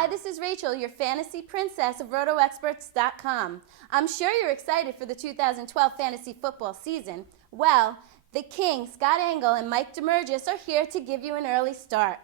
Hi, this is Rachel, your fantasy princess of RotoExperts.com. I'm sure you're excited for the 2012 fantasy football season. Well, the King, Scott Engel, and Mike Damergis are here to give you an early start.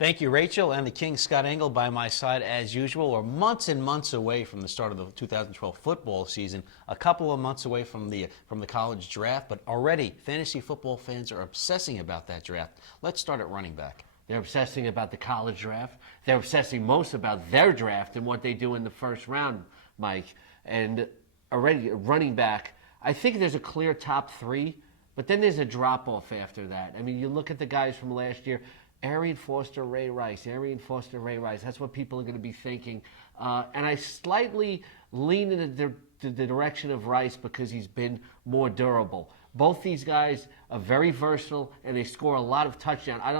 Thank you, Rachel, and the King, Scott Engel, by my side as usual. We're months and months away from the start of the 2012 football season, a couple of months away from the college draft, but already fantasy football fans are obsessing about that draft. Let's start at running back. They're obsessing about the college draft. They're obsessing most about their draft and what they do in the first round, Mike. And already running back, I think there's a clear top three, but then there's a drop-off after that. I mean, you look at the guys from last year, Arian Foster, Ray Rice. That's what people are going to be thinking. And I slightly lean in the direction of Rice because he's been more durable. Both these guys are very versatile, and they score a lot of touchdowns. I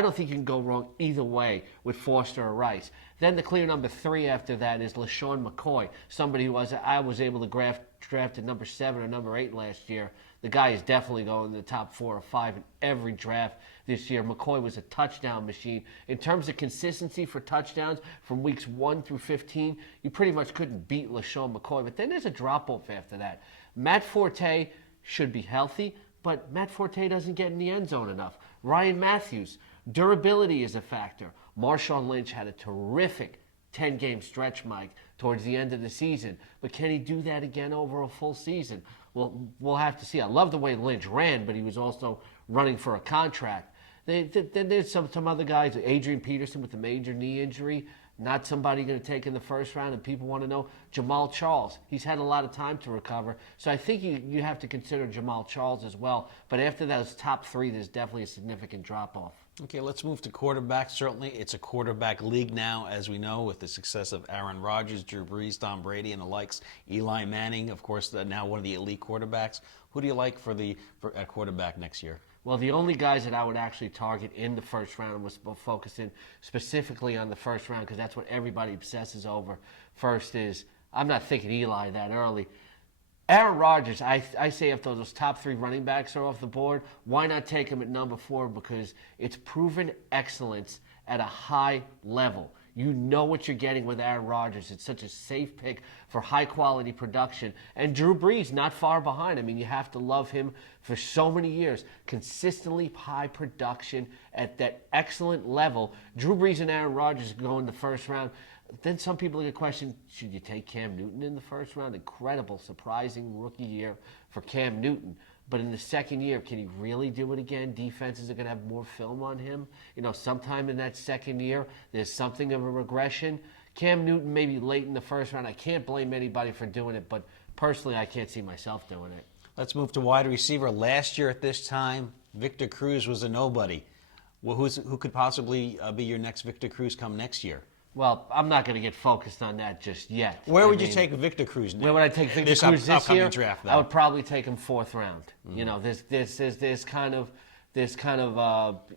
don't think you can go wrong either way with Foster or Rice. Then the clear number 3 after that is LaShawn McCoy, somebody who I was able to draft at number 7 or number 8 last year. The guy is definitely going in the top 4 or 5 in every draft this year. McCoy was a touchdown machine. In terms of consistency for touchdowns from weeks 1 through 15, you pretty much couldn't beat LaShawn McCoy. But then there's a drop-off after that. Matt Forte should be healthy, but Matt Forte doesn't get in the end zone enough. Ryan Matthews, durability is a factor. Marshawn Lynch had a terrific 10-game stretch, Mike, towards the end of the season. But can he do that again over a full season? Well, we'll have to see. I love the way Lynch ran, but he was also running for a contract. Then there's some other guys. Adrian Peterson with a major knee injury, not somebody going to take in the first round, and people want to know Jamal Charles. He's had a lot of time to recover, so I think you have to consider Jamal Charles as well. But after those top 3, there's definitely a significant drop-off. Okay, let's move to quarterback. Certainly, it's a quarterback league now, as we know, with the success of Aaron Rodgers, Drew Brees, Tom Brady, and the likes. Eli Manning, of course, now one of the elite quarterbacks. Who do you like at quarterback next year? Well, the only guys that I would actually target in the first round was focusing specifically on the first round because that's what everybody obsesses over. First is, I'm not thinking Eli that early. Aaron Rodgers, I say if those top 3 running backs are off the board, why not take him at number 4? Because it's proven excellence at a high level. You know what you're getting with Aaron Rodgers. It's such a safe pick for high-quality production. And Drew Brees, not far behind. I mean, you have to love him for so many years. Consistently high production at that excellent level. Drew Brees and Aaron Rodgers go in the first round. Then some people are going to question, should you take Cam Newton in the first round? Incredible, surprising rookie year for Cam Newton. But in the second year, can he really do it again? Defenses are going to have more film on him. You know, sometime in that second year, there's something of a regression. Cam Newton maybe late in the first round. I can't blame anybody for doing it, but personally, I can't see myself doing it. Let's move to wide receiver. Last year at this time, Victor Cruz was a nobody. Well, who could possibly be your next Victor Cruz come next year? Well, I'm not going to get focused on that just yet. Where would you take Victor Cruz now? Where would I take Victor Cruz this year? Draft, I would probably take him 4th round. Mm-hmm. You know, there's kind of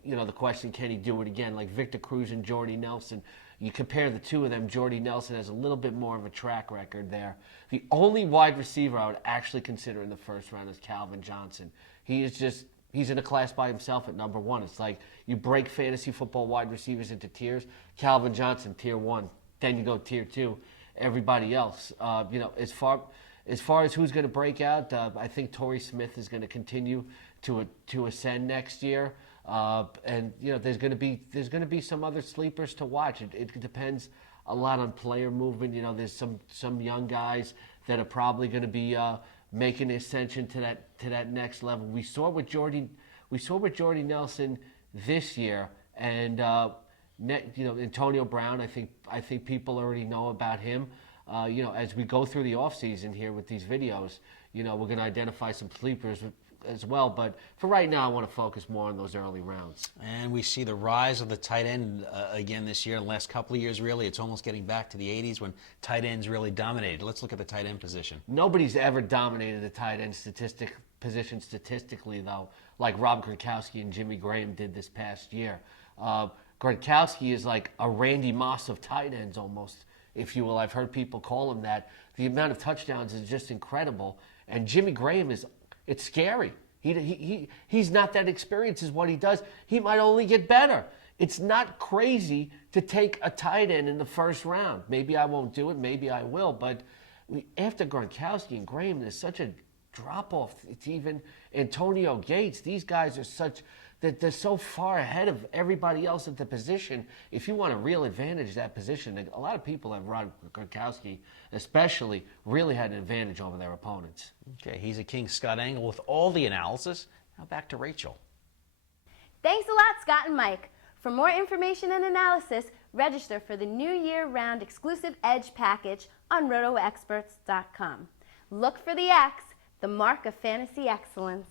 you know, the question, can he do it again? Like Victor Cruz and Jordy Nelson. You compare the two of them, Jordy Nelson has a little bit more of a track record there. The only wide receiver I would actually consider in the first round is Calvin Johnson. He's in a class by himself at number 1. It's like you break fantasy football wide receivers into tiers. Calvin Johnson, tier 1. Then you go tier 2. Everybody else. You know, as far as who's going to break out, I think Torrey Smith is going to continue to ascend next year. And you know, there's going to be some other sleepers to watch. It depends a lot on player movement. You know, there's some young guys that are probably going to be making an ascension to that next level. We saw with Jordy Nelson this year, and you know, Antonio Brown. I think people already know about him. You know, as we go through the offseason here with these videos, you know, we're going to identify some sleepers as well. But for right now, I want to focus more on those early rounds. And we see the rise of the tight end again this year. In the last couple of years, really, it's almost getting back to the 80s when tight ends really dominated. Let's look at the tight end position. Nobody's ever dominated the tight end position statistically, though, like Rob Gronkowski and Jimmy Graham did this past year. Gronkowski is like a Randy Moss of tight ends almost, if you will. I've heard people call him that. The amount of touchdowns is just incredible. And Jimmy Graham it's scary. He's not that experienced is what he does. He might only get better. it's not crazy to take a tight end in the first round. Maybe I won't do it, maybe I will, but after Gronkowski and Graham, there's such a drop-off. It's even Antonio Gates. These guys are such that they're so far ahead of everybody else at the position. If you want a real advantage at that position, a lot of people have Rob Gronkowski, especially, really had an advantage over their opponents. Okay, he's a King Scott Engel with all the analysis. Now back to Rachel. Thanks a lot, Scott and Mike. For more information and analysis, register for the New Year Round exclusive Edge package on RotoExperts.com. Look for the X, the mark of fantasy excellence.